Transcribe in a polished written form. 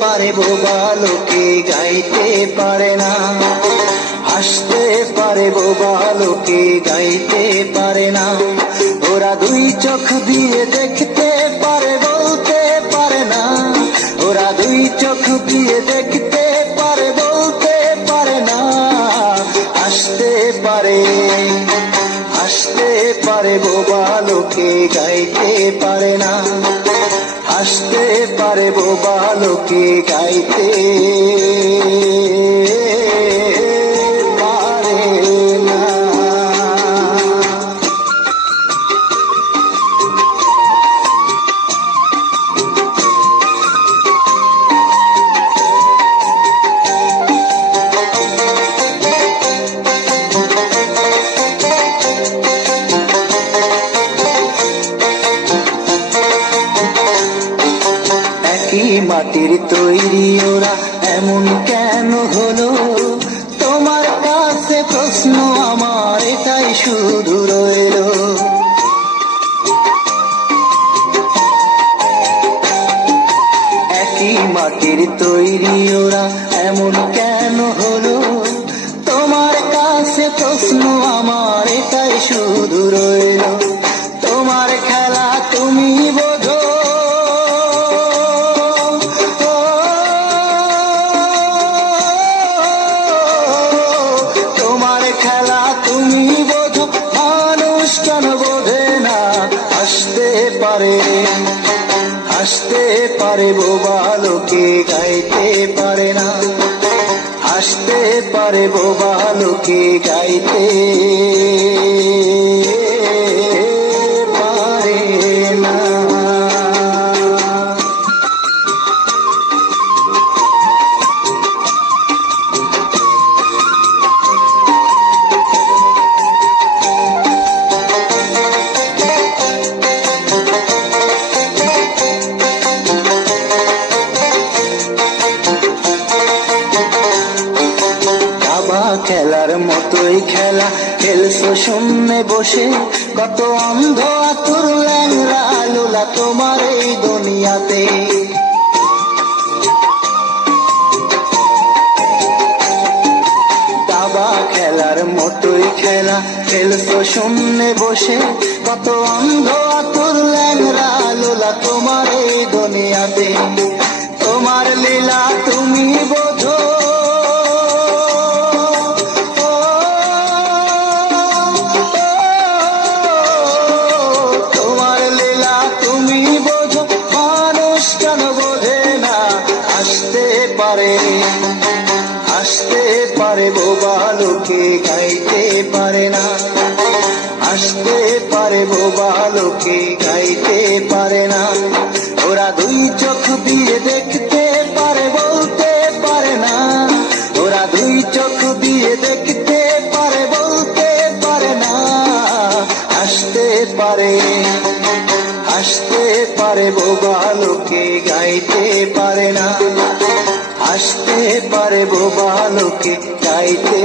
পারে বোবা লোকে গাইতে পারে না, হাসতে পারে বোবা লোকে গাইতে পারে না। ওরা দুই চোখ দিয়ে দেখতে পারে বলতে পারে না, ওরা দুই চোখ দিয়ে দেখতে পারে বলতে পারে না। হাসতে পারে, হাসতে পারে বোবা লোকে গাইতে পারে না, হাসতে পারে বোবা লোকে গাইতে পারে না। মাটির তৈরি ওরা এমন কেন হলো, তোমার কাছে প্রশ্ন আমার এটাই শুধু রইল। একই মাটির তৈরি ওরা এমন কেন হলো, তোমার কাছে প্রশ্ন আমার এটাই শুধু রইল। তোমার খেলা তুমি বোঝো, হাসতে পারে বোবা লোকে গাইতে পারে না, হাসতে পারে বোবা লোকে গাইতে পারে না। খেলার মতোই খেলা খেলছো শূন্যে বসে, কত অন্ধ আতুর ল্যাংরা লোলা তোমার এই দুনিয়াতে। দাবা খেলার মতোই খেলা খেলছো শূন্যে বসে, কত অন্ধ আতুর ল্যাংরা লোলা তোমার এই দুনিয়াতে। তোমার লীলা তুমি বোঝো, হাসতে পারে বোবা লোকে গাইতে পারে না, হাসতে পারে বোবা লোকে গাইতে পারে না। ওরা দুই চোখ দিয়ে দেখতে পারে বলতে পারে না, ওরা দুই চোখ দিয়ে দেখতে পারে বলতে পারে না। হাসতে পারে, হাসতে পারে বোবা লোকে গাইতে পারে না, হাসতে পারে বোবা লোকে গাইতে